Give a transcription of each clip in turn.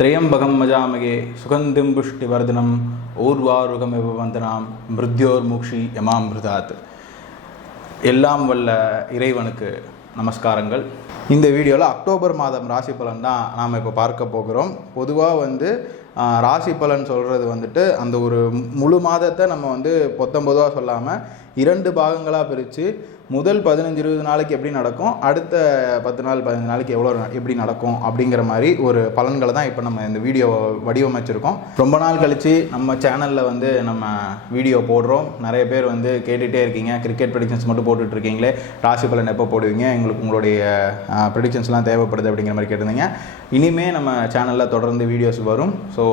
त्र्यंबकं मजामगे सुगंधिं पुष्टिवर्धनम् ஊர்வாருகமிவ வந்தனாம் மிருத்யோர் மூக்ஷி யமாமிருதாத். எல்லாம் வல்ல இறைவனுக்கு நமஸ்காரங்கள். இந்த வீடியோவில் அக்டோபர் மாதம் ராசி பலன் தான் நாம் இப்போ பார்க்க போகிறோம். பொதுவாக ராசி பலன் சொல்கிறது அந்த ஒரு முழு மாதத்தை நம்ம பொத்தம்பொதுவாக சொல்லாமல் 2 பாகங்களாக பிரித்து முதல் 15-20 நாளைக்கு எப்படி நடக்கும், அடுத்த 10 நாள் 15 நாளைக்கு எப்படி நடக்கும் அப்படிங்கிற மாதிரி ஒரு பலன்களை தான் இப்போ நம்ம இந்த வீடியோ வடிவமைச்சிருக்கோம். ரொம்ப நாள் கழித்து நம்ம சேனலில் நம்ம வீடியோ போடுறோம். நிறைய பேர் கேட்டுகிட்டே இருக்கீங்க, கிரிக்கெட் ப்ரெடிக்ஷன்ஸ் மட்டும் போட்டுட்ருக்கீங்களே, ராசி பலன் எப்போ போடுவீங்க, எங்களுக்கு உங்களுடைய ப்ரெடிக்ஷன்ஸ்லாம் தேவைப்படுது அப்படிங்கிற மாதிரி கேட்டிருந்தீங்க. இனிமேல் நம்ம சேனலில் தொடர்ந்து வீடியோஸ் வரும். ஸோ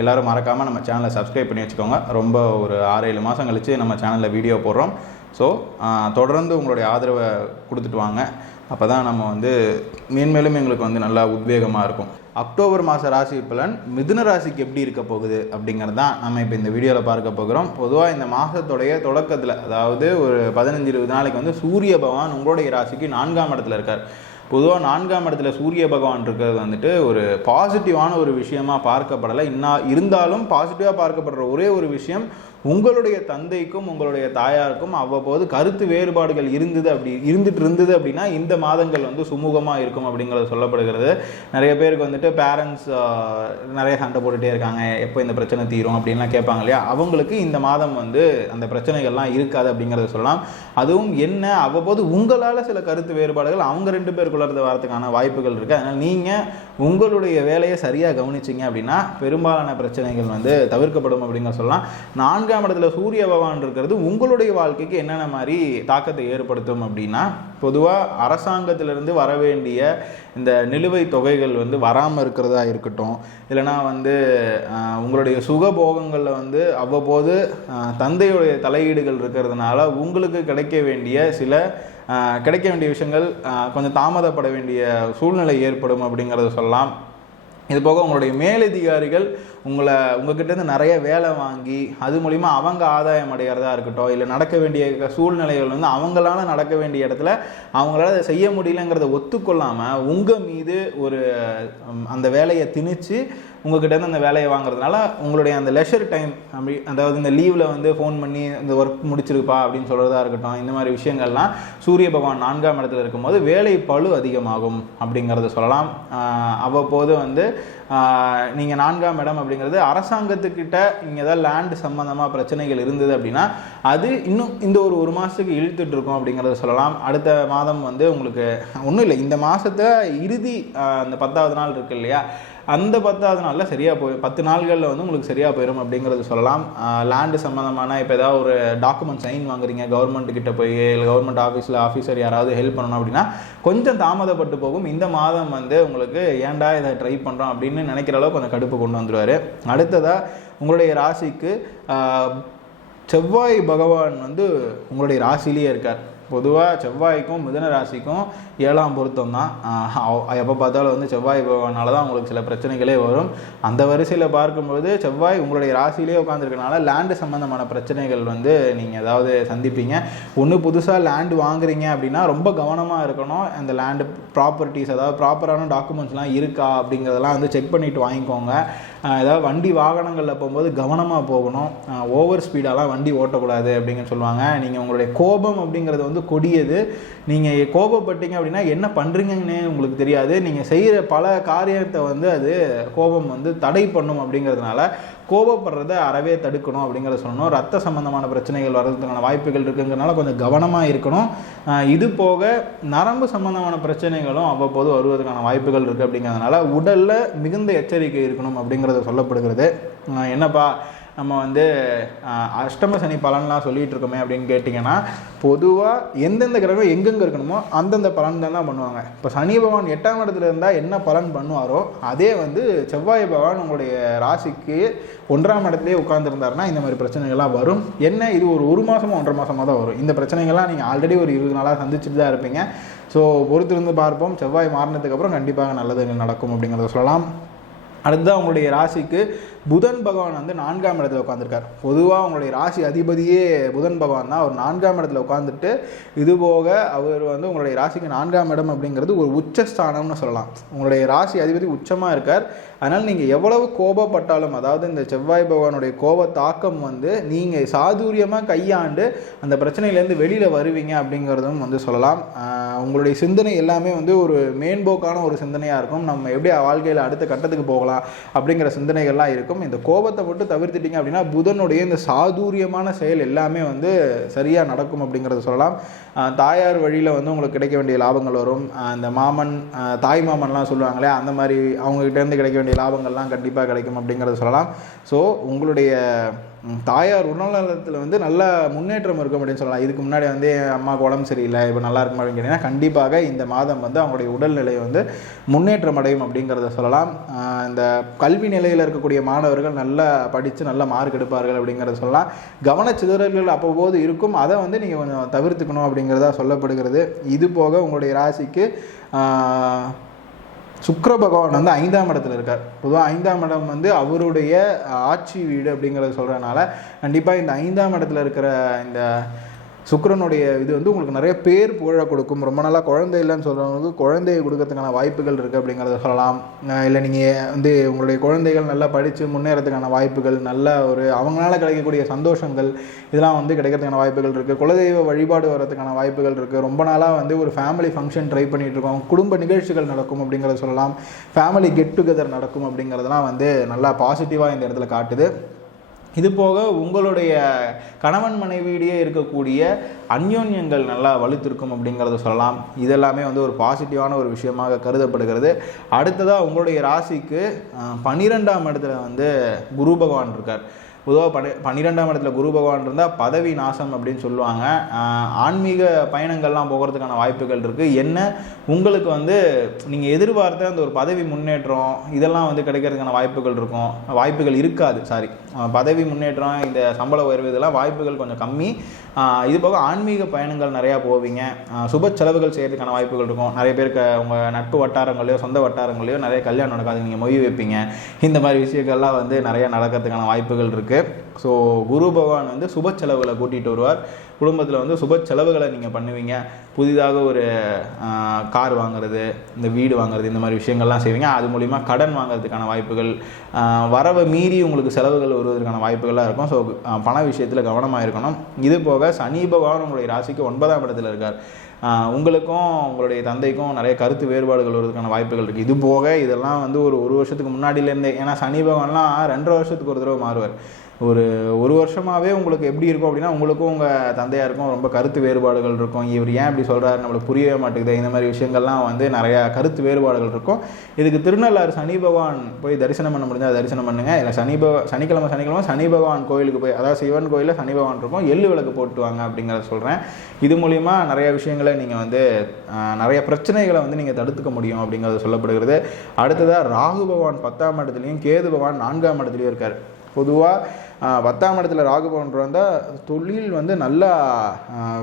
எல்லோரும் மறக்காமல் நம்ம சேனலை சப்ஸ்கிரைப் பண்ணி வச்சுக்கோங்க. ரொம்ப ஒரு 6-7 மாதம் கழித்து நம்ம சேனலில் வீடியோ போடுறோம். ஸோ தொடர்ந்து உங்களுடைய ஆதரவை கொடுத்துட்டு வாங்க. அப்போ தான் நம்ம மேன்மேலும் எங்களுக்கு நல்லா உத்வேகமாக இருக்கும். அக்டோபர் மாத ராசி பலன் மிதுன ராசிக்கு எப்படி இருக்க போகுது அப்படிங்கிறது தான் நம்ம இப்போ இந்த வீடியோவில் பார்க்க போகிறோம். பொதுவாக இந்த மாதத்துடைய தொடக்கத்தில், அதாவது ஒரு 15-20 நாளைக்கு சூரிய பகவான் உங்களுடைய ராசிக்கு 4ஆம் இடத்துல இருக்கார். பொதுவாக 4ஆம் இடத்துல சூரிய பகவான் இருக்கிறது ஒரு பாசிட்டிவான ஒரு விஷயமாக பார்க்கப்படலை. இருந்தாலும் பாசிட்டிவாக பார்க்கப்படுற ஒரே ஒரு விஷயம், உங்களுடைய தந்தைக்கும் உங்களுடைய தாயாருக்கும் அவ்வப்போது கருத்து வேறுபாடுகள் இருந்துட்டு இருந்தது அப்படின்னா இந்த மாதங்கள் சுமூகமாக இருக்கும் அப்படிங்கிறது சொல்லப்படுகிறது. நிறைய பேருக்கு பேரண்ட்ஸ் நிறைய சண்டை போட்டுகிட்டே இருக்காங்க, எப்போ இந்த பிரச்சனை தீரும் அப்படின்லாம் கேட்பாங்க இல்லையா, அவங்களுக்கு இந்த மாதம் அந்த பிரச்சனைகள்லாம் இருக்காது அப்படிங்கிறத சொல்லலாம். அதுவும் என்ன, அவ்வப்போது உங்களால் சில கருத்து வேறுபாடுகள் அவங்க 2 பேருக்குள்ளே வரதுக்கான வாய்ப்புகள் இருக்குது. அதனால் நீங்கள் உங்களுடைய வேலையை சரியாக கவனிச்சிங்க அப்படின்னா பெரும்பாலான பிரச்சனைகள் தவிர்க்கப்படும் அப்படிங்கிற சொல்லலாம். 4ஆம் இடத்துல சூரிய பகவான் இருக்கிறது உங்களுடைய வாழ்க்கைக்கு என்னென்ன மாதிரி தாக்கத்தை ஏற்படுத்தும் அப்படின்னா, பொதுவாக அரசாங்கத்திலிருந்து வர வேண்டிய இந்த நிலுவை தொகைகள் வராமல் இருக்கிறதா இருக்கட்டும், இல்லைனா உங்களுடைய சுகபோகங்களில் அவ்வப்போது தந்தையுடைய தலையீடுகள் இருக்கிறதுனால உங்களுக்கு கிடைக்க வேண்டிய விஷயங்கள் கொஞ்சம் தாமதப்பட வேண்டிய சூழ்நிலை ஏற்படும் அப்படிங்கிறத சொல்லலாம். இது போக உங்களுடைய மேலதிகாரிகள் உங்ககிட்டேருந்து நிறைய வேலை வாங்கி அது மூலிமா அவங்க ஆதாயம் அடைகிறதா இருக்கட்டும், இல்லை நடக்க வேண்டிய சூழ்நிலைகள் அவங்களால நடக்க வேண்டிய இடத்துல அவங்களால அதை செய்ய முடியலங்கிறத ஒத்துக்கொள்ளாமல் உங்கள் மீது அந்த வேலையை திணிச்சு உங்ககிட்டேருந்து அந்த வேலையை வாங்குறதுனால உங்களுடைய அந்த லெஷர் டைம் அதாவது இந்த லீவில் ஃபோன் பண்ணி இந்த ஒர்க் முடிச்சிருப்பா அப்படின்னு சொல்கிறதா இருக்கட்டும், இந்த மாதிரி விஷயங்கள்லாம் சூரிய பகவான் 4ஆம் இடத்துல இருக்கும்போது வேலை பளு அதிகமாகும் அப்படிங்கிறத சொல்லலாம். அவ்வப்போது நீங்கள் 4ஆம் இடம் அப்படிங்கிறது அரசாங்கத்துக்கிட்ட இங்கே ஏதாவது லேண்டு சம்மந்தமாக பிரச்சனைகள் இருந்தது அப்படின்னா அது இன்னும் இந்த ஒரு மாதத்துக்கு இழுத்துட்டு இருக்கும் அப்படிங்கிறத சொல்லலாம். அடுத்த மாதம் உங்களுக்கு ஒன்றும் இல்லை, இந்த மாதத்தை இறுதி அந்த 10ஆவது நாள் இருக்கு இல்லையா, அந்த 10ஆவது நாளில் சரியாக 10 நாள்களில் உங்களுக்கு சரியாக போயிடும் அப்படிங்கிறது சொல்லலாம். லேண்டு சம்மந்தமான இப்போ ஏதாவது ஒரு டாக்குமெண்ட் சைன் வாங்குறீங்க, கவர்மெண்ட்டுக்கிட்ட போய் இல்லை கவர்மெண்ட் ஆஃபீஸர் யாராவது ஹெல்ப் பண்ணணும் அப்படின்னா கொஞ்சம் தாமதப்பட்டு போகும். இந்த மாதம் உங்களுக்கு ஏன்டா இதை ட்ரை பண்ணுறோம் அப்படின்னு நினைக்கிற அளவுக்கு கொஞ்சம் கடுப்பு கொண்டு வந்துடுவார். அடுத்ததாக உங்களுடைய ராசிக்கு செவ்வாய் பகவான் உங்களுடைய ராசிலேயே இருக்கார். பொதுவாக செவ்வாய்க்கும் மிதுன ராசிக்கும் 7ஆம் பொருத்தம் தான். எப்போ பார்த்தாலும் செவ்வாய் பகவானால தான் உங்களுக்கு சில பிரச்சனைகளே வரும். அந்த வரிசையில் பார்க்கும்போது செவ்வாய் உங்களுடைய ராசியிலே உட்காந்துருக்கனால லேண்டு சம்மந்தமான பிரச்சனைகள் நீங்கள் ஏதாவது சந்திப்பீங்க. ஒன்று புதுசாக லேண்டு வாங்குறீங்க அப்படின்னா ரொம்ப கவனமாக இருக்கணும். அந்த லேண்டு ப்ராப்பர்ட்டிஸ், அதாவது ப்ராப்பரான டாக்குமெண்ட்ஸ்லாம் இருக்கா அப்படிங்கிறதெல்லாம் செக் பண்ணிவிட்டு வாங்கிக்கோங்க. ஏதாவது வண்டி வாகனங்களில் போகும்போது கவனமாக போகணும். ஓவர் ஸ்பீடாலாம் வண்டி ஓட்டக்கூடாது அப்படின்னு சொல்லுவாங்க. நீங்கள் உங்களுடைய கோபம் அப்படிங்கிறது கொடியது. நீங்கள் கோபப்பட்டீங்க அப்படின்னா என்ன பண்ணுறீங்கன்னே உங்களுக்கு தெரியாது. நீங்கள் செய்கிற பல காரியத்தை அது கோபம் தடை பண்ணும். அப்படிங்கிறதுனால கோபப்படுறதை அறவே தடுக்கணும் அப்படிங்கிறத சொல்லணும். ரத்த சம்பந்தமான பிரச்சனைகள் வர்றதுக்கான வாய்ப்புகள் இருக்குங்கிறதுனால கொஞ்சம் கவனமாக இருக்கணும். இது போக நரம்பு சம்பந்தமான பிரச்சனைகளும் அவ்வப்போது வருவதற்கான வாய்ப்புகள் இருக்குது. அப்படிங்கிறதுனால உடலில் மிகுந்த எச்சரிக்கை இருக்கணும் அப்படிங்கிறத சொல்லப்படுகிறது. என்னப்பா நம்ம அஷ்டம சனி பலன்லாம் சொல்லிகிட்டு இருக்கோமே அப்படின்னு கேட்டிங்கன்னா, பொதுவாக எந்தெந்த கிரகம் எங்கெங்கே இருக்கணுமோ அந்தந்த பலன் தான் பண்ணுவாங்க. இப்போ சனி பகவான் 8ஆம் இடத்துல இருந்தால் என்ன பலன் பண்ணுவாரோ அதே செவ்வாய் பகவான் உங்களுடைய ராசிக்கு 1ஆம் இடத்துலேயே உட்காந்துருந்தாருன்னா இந்த மாதிரி பிரச்சனைகள்லாம் வரும். என்ன, இது ஒரு மாதமோ 1.5 மாதமாக தான் வரும். இந்த பிரச்சனைகள்லாம் நீங்கள் ஆல்ரெடி ஒரு 20 நாளாக சந்திச்சுட்டு தான் இருப்பீங்க. ஸோ பொறுத்திருந்து பார்ப்போம். செவ்வாய் மாறினதுக்கப்புறம் கண்டிப்பாக நல்லது நடக்கும் அப்படிங்கிறத சொல்லலாம். அடுத்ததான் உங்களுடைய ராசிக்கு புதன் பகவான் வந்து 4ஆம் இடத்துல உட்காந்துருக்கார். பொதுவாக உங்களுடைய ராசி அதிபதியே புதன் பகவான் தான். அவர் 4ஆம் இடத்துல உட்காந்துட்டு, இது போக அவர் வந்து உங்களுடைய ராசிக்கு 4ஆம் இடம் அப்படிங்கிறது ஒரு உச்சஸ்தானம்னு சொல்லலாம். உங்களுடைய ராசி அதிபதி உச்சமாக இருக்கார். அதனால் நீங்கள் எவ்வளவு கோபப்பட்டாலும், அதாவது இந்த செவ்வாய் பகவானுடைய கோப தாக்கம் வந்து நீங்கள் சாதுரியமாக கையாண்டு அந்த பிரச்சனையிலேருந்து வெளியில் வருவீங்க அப்படிங்கிறதும் வந்து சொல்லலாம். உங்களுடைய சிந்தனை எல்லாமே வந்து ஒரு மேம்போக்கான ஒரு சிந்தனையாக இருக்கும். நம்ம எப்படி வாழ்க்கையில் அடுத்த கட்டத்துக்கு போகலாம் அப்படிங்கிற சிந்தனைகள்லாம் இருக்கும். இந்த கோபத்தை மட்டும் தவிர்த்துட்டீங்க அப்படின்னா புதனுடைய இந்த சாதுரியமான செயல் எல்லாமே வந்து சரியாக நடக்கும் அப்படிங்கிறத சொல்லலாம். தாயார் வழியில் வந்து உங்களுக்கு கிடைக்க வேண்டிய லாபங்கள் வரும். இந்த மாமன், தாய் மாமன்லாம் சொல்லுவாங்களே, அந்த மாதிரி அவங்ககிட்டேருந்து கிடைக்க வேண்டிய லாபங்கள்லாம் கண்டிப்பாக கிடைக்கும் அப்படிங்கிறத சொல்லலாம். ஸோ உங்களுடைய தாயார் உடல்நலத்தில் வந்து நல்ல முன்னேற்றம் இருக்கும் அப்படின்னு சொல்லலாம். இதுக்கு முன்னாடி வந்து என் அம்மாவுக்கு உடம்பு சரியில்லை, இப்போ நல்லா இருக்கும் அப்படின்னு கேட்டிங்கன்னா கண்டிப்பாக இந்த மாதம் வந்து அவங்களுடைய உடல்நிலை வந்து முன்னேற்றம் அடையும் அப்படிங்கிறத சொல்லலாம். இந்த கல்வி நிலையில் இருக்கக்கூடிய மாணவர்கள் நல்லா படித்து நல்ல மார்க் எடுப்பார்கள் அப்படிங்கிறத சொல்லலாம். கவனச்சிதறல்கள் அப்போது இருக்கும், அதை வந்து நீங்கள் கொஞ்சம் தவிர்த்துக்கணும் அப்படிங்கிறதா சொல்லப்படுகிறது. இது போக உங்களுடைய ராசிக்கு சுக்கிர பகவான் வந்து 5ஆம் இடத்துல இருக்கார். பொதுவாக 5ஆம் இடம் வந்து அவருடைய ஆட்சி வீடு அப்படிங்கிறத சொல்கிறதுனால கண்டிப்பாக இந்த 5ஆம் இடத்துல இருக்கிற இந்த சுக்கிரனுடைய இது வந்து உங்களுக்கு நிறைய பேர் புகழ கொடுக்கும். ரொம்ப நாளாக குழந்தை இல்லைன்னு சொல்கிறவங்களுக்கு குழந்தையை கொடுக்கறதுக்கான வாய்ப்புகள் இருக்குது அப்படிங்கிறத சொல்லலாம். இல்லை நீங்கள் வந்து உங்களுடைய குழந்தைகள் நல்லா படித்து முன்னேறதுக்கான வாய்ப்புகள், நல்ல ஒரு அவங்களால கிடைக்கக்கூடிய சந்தோஷங்கள் இதெல்லாம் வந்து கிடைக்கிறதுக்கான வாய்ப்புகள் இருக்குது. குலதெய்வ வழிபாடு வர்றதுக்கான வாய்ப்புகள் இருக்குது. ரொம்ப நாளாக வந்து ஒரு ஃபேமிலி ஃபங்க்ஷன் ட்ரை பண்ணிகிட்ருக்கோம், குடும்ப நிகழ்ச்சிகள் நடக்கும் அப்படிங்கிறத சொல்லலாம். ஃபேமிலி கெட் டுகெதர் நடக்கும் அப்படிங்கிறதுலாம் வந்து நல்லா பாசிட்டிவாக இந்த இடத்துல காட்டுது. இது போக உங்களுடைய கணவன் மனைவியிடையே இருக்கக்கூடிய அந்யோன்யங்கள் நல்லா வலுத்திருக்கும் அப்படிங்கிறத சொல்லலாம். இதெல்லாமே வந்து ஒரு பாசிட்டிவான ஒரு விஷயமாக கருதப்படுகிறது. அடுத்ததாக உங்களுடைய ராசிக்கு 12ஆம் இடத்துல வந்து குரு பகவான் இருக்கார். பொதுவாக 12ஆம் இடத்துல குரு பகவான் இருந்தால் பதவி நாசம் அப்படின்னு சொல்லுவாங்க. ஆன்மீக பயணங்கள்லாம் போகிறதுக்கான வாய்ப்புகள் இருக்குது. என்ன உங்களுக்கு வந்து நீங்கள் எதிர்பார்த்த அந்த ஒரு பதவி முன்னேற்றம் இதெல்லாம் வந்து கிடைக்கிறதுக்கான வாய்ப்புகள் இருக்காது. பதவி முன்னேற்றம், இந்த சம்பள உயர்வு இதெல்லாம் வாய்ப்புகள் கொஞ்சம் கம்மி. இது போக ஆன்மீக பயணங்கள் நிறையா போவீங்க. சுப செலவுகள் செய்கிறதுக்கான வாய்ப்புகள் இருக்கும். நிறைய பேருக்கு உங்கள் நட்பு வட்டாரங்களையோ சொந்த வட்டாரங்களையோ நிறைய கல்யாணம் நடக்காது, நீங்கள் மொய் வைப்பீங்க. இந்த மாதிரி விஷயங்கள்லாம் வந்து நிறையா நடக்கிறதுக்கான வாய்ப்புகள் இருக்குது. ஸோ குரு பகவான் வந்து சுப செலவுகளை கூட்டிகிட்டு வருவார். குடும்பத்தில் வந்து சுப செலவுகளை நீங்கள் பண்ணுவீங்க. புதிதாக ஒரு கார் வாங்குறது, இந்த வீடு வாங்குறது, இந்த மாதிரி விஷயங்கள்லாம் செய்வீங்க. அது மூலிமா கடன் வாங்குறதுக்கான வாய்ப்புகள், வரவை மீறி உங்களுக்கு செலவுகள் வருவதற்கான வாய்ப்புகள்லாம் இருக்கும். ஸோ பண விஷயத்தில் கவனமாக இருக்கணும். இது போக சனி பகவான் உங்களுடைய ராசிக்கு 9ஆம் இடத்துல இருக்கார். உங்களுக்கும் உங்களுடைய தந்தைக்கும் நிறைய கருத்து வேறுபாடுகள் வருவதற்கான வாய்ப்புகள் இருக்குது. இது போக இதெல்லாம் வந்து ஒரு வருஷத்துக்கு முன்னாடியிலேருந்தே, ஏன்னா சனி பகவான்லாம் 2.5 வருஷத்துக்கு ஒரு தடவை மாறுவார். ஒரு வருஷமாகவே உங்களுக்கு எப்படி இருக்கும் அப்படின்னா, உங்களுக்கும் உங்கள் தந்தையாருக்கும் ரொம்ப கருத்து வேறுபாடுகள் இருக்கும். இவர் ஏன் இப்படி சொல்கிறாரு, நம்மளுக்கு புரியவே மாட்டேங்குது, இந்த மாதிரி விஷயங்கள்லாம் வந்து நிறையா கருத்து வேறுபாடுகள் இருக்கும். இதுக்கு திருநள்ளாறு சனி பகவான் போய் தரிசனம் பண்ண முடிஞ்சால் தரிசனம் பண்ணுங்கள். இல்லை சனிக்கிழமை சனி பகவான் கோயிலுக்கு போய், அதாவது சிவன் கோயிலில் சனி பகவான் இருக்கும், எள்ளு விளக்கு போட்டு வாங்க அப்படிங்கிறத சொல்கிறேன். இது மூலிமா நிறைய விஷயங்களை நீங்கள் வந்து நிறைய பிரச்சனைகளை வந்து நீங்கள் தடுத்துக்க முடியும் அப்படிங்கிறது சொல்லப்படுகிறது. அடுத்ததாக ராகு பகவான் 10ஆம் இடத்துலையும் கேது பகவான் 4ஆம் இடத்துலையும் இருக்கார். பொதுவாக 10ஆம் இடத்துல ராகு பகவான் வந்தால் தொழில் வந்து நல்லா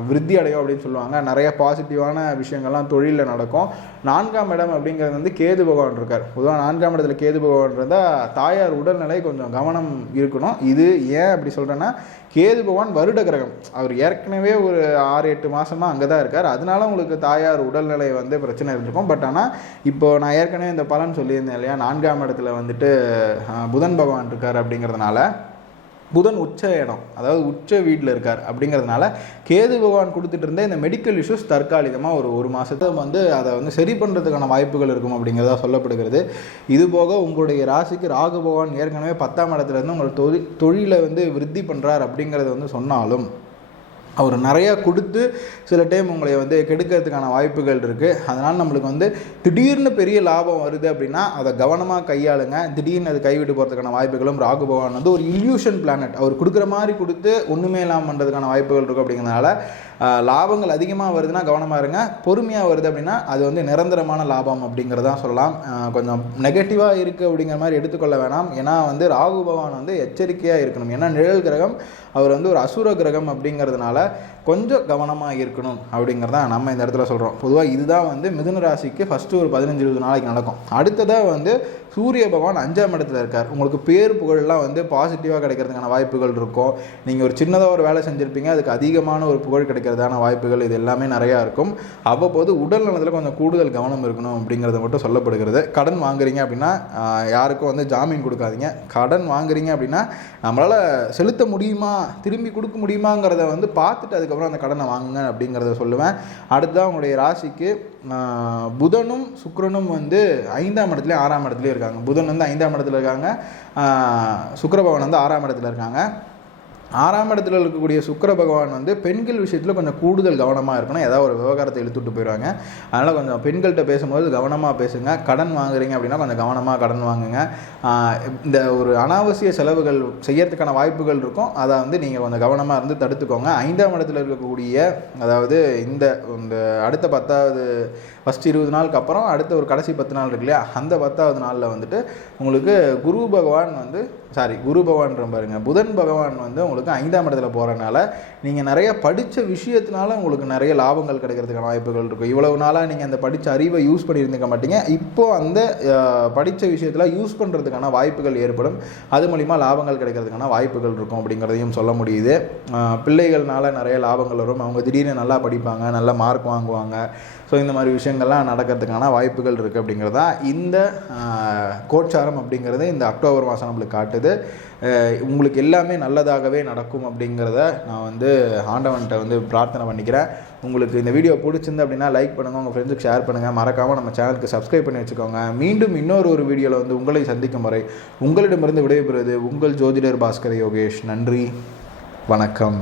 விருத்தி அடையும் அப்படின்னு சொல்லுவாங்க. நிறைய பாசிட்டிவான விஷயங்கள்லாம் தொழிலில் நடக்கும். 4ஆம் இடம் அப்படிங்கிறது வந்து கேது பகவான் இருக்கார். பொதுவாக 4ஆம் இடத்துல கேது பகவான் இருந்தால் தாயார் உடல்நிலை கொஞ்சம் கவனம் இருக்கணும். இது ஏன் அப்படி சொல்கிறேன்னா, கேது பகவான் வருட கிரகம். அவர் ஏற்கனவே ஒரு 6-8 மாதமாக அங்கே தான் இருக்கார். அதனால உங்களுக்கு தாயார் உடல்நிலை வந்து பிரச்சனை இருந்திருக்கும். பட் ஆனால் இப்போ நான் ஏற்கனவே இந்த பலன் சொல்லியிருந்தேன் இல்லையா, 4ஆம் இடத்துல வந்துட்டு புதன் பகவான் இருக்கார் அப்படிங்கிறதுனால, புதன் உச்ச இடம், அதாவது உச்ச வீட்டில் இருக்கார் அப்படிங்கிறதுனால கேது பகவான் கொடுத்துட்டு இருந்த இந்த மெடிக்கல் இஷ்யூஸ் தற்காலிகமாக ஒரு மாதத்தை வந்து அதை வந்து சரி பண்ணுறதுக்கான வாய்ப்புகள் இருக்கும் அப்படிங்கிறதா சொல்லப்படுகிறது. இது போக உங்களுடைய ராசிக்கு ராகு பகவான் ஏற்கனவே 10ஆம் இடத்துல இருந்து உங்கள் தொழிலை வந்து விருத்தி பண்ணுறார் அப்படிங்கிறத வந்து சொன்னாலும், அவர் நிறையா கொடுத்து சில டைம் உங்களை வந்து கெடுக்கிறதுக்கான வாய்ப்புகள் இருக்குது. அதனால் நம்மளுக்கு வந்து திடீர்னு பெரிய லாபம் வருது அப்படின்னா அதை கவனமாக கையாளுங்க. திடீர்னு அது கைவிட்டு போகிறதுக்கான வாய்ப்புகளும், ராகு பகவான் வந்து ஒரு இல்யூஷன் பிளானட், அவர் கொடுக்குற மாதிரி கொடுத்து ஒன்றுமே இல்லாமல் பண்ணுறதுக்கான வாய்ப்புகள் இருக்கும். அப்படிங்கிறதுனால லாபங்கள் அதிகமாக வருதுன்னா கவனமாக இருங்க. பொறுமையாக வருது அப்படின்னா அது வந்து நிரந்தரமான லாபம் அப்படிங்கிறதான் சொல்லலாம். கொஞ்சம் நெகட்டிவாக இருக்குது அப்படிங்கிற மாதிரி எடுத்துக்கொள்ள வேணாம். ஏன்னா வந்து ராகு பகவான் வந்து எச்சரிக்கையாக இருக்கணும். ஏன்னா நிழல் கிரகம், அவர் வந்து ஒரு அசுர கிரகம் அப்படிங்கிறதுனால கொஞ்சம் கவனமாக இருக்கணும் அப்படிங்கிறத நம்ம இந்த இடத்துல சொல்கிறோம். பொதுவாக இதுதான் வந்து மிதுன ராசிக்கு ஃபஸ்ட்டு ஒரு 15-20 நாளைக்கு நடக்கும். அடுத்ததாக வந்து சூரிய பகவான் 5ஆம் இடத்துல இருக்கார். உங்களுக்கு பேர் புகழெலாம் வந்து பாசிட்டிவாக கிடைக்கிறதுக்கான வாய்ப்புகள் இருக்கும். நீங்கள் ஒரு சின்னதாக ஒரு வேலை செஞ்சுருப்பீங்க, அதுக்கு அதிகமான ஒரு புகழ் கிடைக்கிறதான வாய்ப்புகள் இது எல்லாமே நிறையா இருக்கும். அவ்வப்போது உடல் நலத்தில் கொஞ்சம் கூடுதல் கவனம் இருக்கணும் அப்படிங்கிறத மட்டும் சொல்லப்படுகிறது. கடன் வாங்குறீங்க அப்படின்னா யாருக்கும் வந்து ஜாமீன் கொடுக்காதீங்க. கடன் வாங்குறீங்க அப்படின்னா நம்மளால் செலுத்த முடியுமா, திரும்பி கொடுக்க முடியுமாங்கிறத வந்து பார்த்துட்டு அதுக்கப்புறம் அந்த கடனை வாங்குங்க அப்படிங்கிறத சொல்லுவேன். அடுத்ததான் உங்களுடைய ராசிக்கு புதனும் சுக்கிரனும் வந்து 5ஆம் இடத்துலையும் 6ஆம் இடத்துலையும் இருக்காங்க. புதன் வந்து 5ஆம் இடத்துல இருக்காங்க, சுக்கிர பகவான் வந்து 6ஆம் இடத்துல இருக்காங்க. 6ஆம் இடத்துல இருக்கக்கூடிய சுக்கிர பகவான் வந்து பெண்கள் விஷயத்தில் கொஞ்சம் கூடுதல் கவனமாக இருக்கணும். ஏதாவது ஒரு விவகாரத்தை இழுத்துட்டு போயிடுவாங்க. அதனால் கொஞ்சம் பெண்கள்கிட்ட பேசும்போது கவனமாக பேசுங்க. கடன் வாங்குறீங்க அப்படின்னா கொஞ்சம் கவனமாக கடன் வாங்குங்க. இந்த ஒரு அனாவசிய செலவுகள் செய்யறதுக்கான வாய்ப்புகள் இருக்கும். அதை வந்து நீங்கள் கொஞ்சம் கவனமாக இருந்து தடுத்துக்கோங்க. 5ஆம் இடத்துல இருக்கக்கூடிய அதாவது இந்த அடுத்த 10வது ஃபஸ்ட் 20 நாளுக்கு அப்புறம் அடுத்த ஒரு கடைசி 10 நாள் இருக்கு இல்லையா, அந்த 10வது நாளில் வந்துட்டு உங்களுக்கு குரு பகவான்ற பாருங்க, புதன் பகவான் வந்து உங்களுக்கு 5ஆம் இடத்துல போகிறனால நீங்கள் நிறைய படித்த விஷயத்தினால உங்களுக்கு நிறைய லாபங்கள் கிடைக்கிறதுக்கான வாய்ப்புகள் இருக்கும். இவ்வளவு நாளாக நீங்கள் அந்த படித்த அறிவை யூஸ் பண்ணியிருந்துக்க மாட்டீங்க. இப்போது அந்த படித்த விஷயத்தில் யூஸ் பண்ணுறதுக்கான வாய்ப்புகள் ஏற்படும். அது மூலிமா லாபங்கள் கிடைக்கிறதுக்கான வாய்ப்புகள் இருக்கும் அப்படிங்கிறதையும் சொல்ல முடியுது. பிள்ளைகள்னால நிறைய லாபங்கள் வரும். அவங்க திடீர்னு நல்லா படிப்பாங்க, நல்ல மார்க் வாங்குவாங்க. ஸோ இந்த மாதிரி விஷயங்கள்லாம் நடக்கிறதுக்கான வாய்ப்புகள் இருக்குது அப்படிங்கிறதா இந்த கோட்சாரம் அப்படிங்கிறது இந்த அக்டோபர் மாதம் நம்மளுக்கு காட்டுது. உங்களுக்கு எல்லாமே நல்லதாகவே நடக்கும் அப்படிங்கிறத நான் வந்து ஆண்டவன்கிட்ட வந்து பிரார்த்தனை பண்ணிக்கிறேன். உங்களுக்கு இந்த வீடியோ பிடிச்சிருந்து அப்படின்னா லைக் பண்ணுங்கள், உங்கள் ஃப்ரெண்ட்ஸுக்கு ஷேர் பண்ணுங்கள், மறக்காமல் நம்ம சேனலுக்கு சப்ஸ்கிரைப் பண்ணி வச்சுக்கோங்க. மீண்டும் இன்னொரு வீடியோவில் வந்து உங்களை சந்திக்கும் வரை உங்களிடமிருந்து விடைபெறுவது உங்கள் ஜோதிடர் பாஸ்கர் யோகேஷ். நன்றி, வணக்கம்.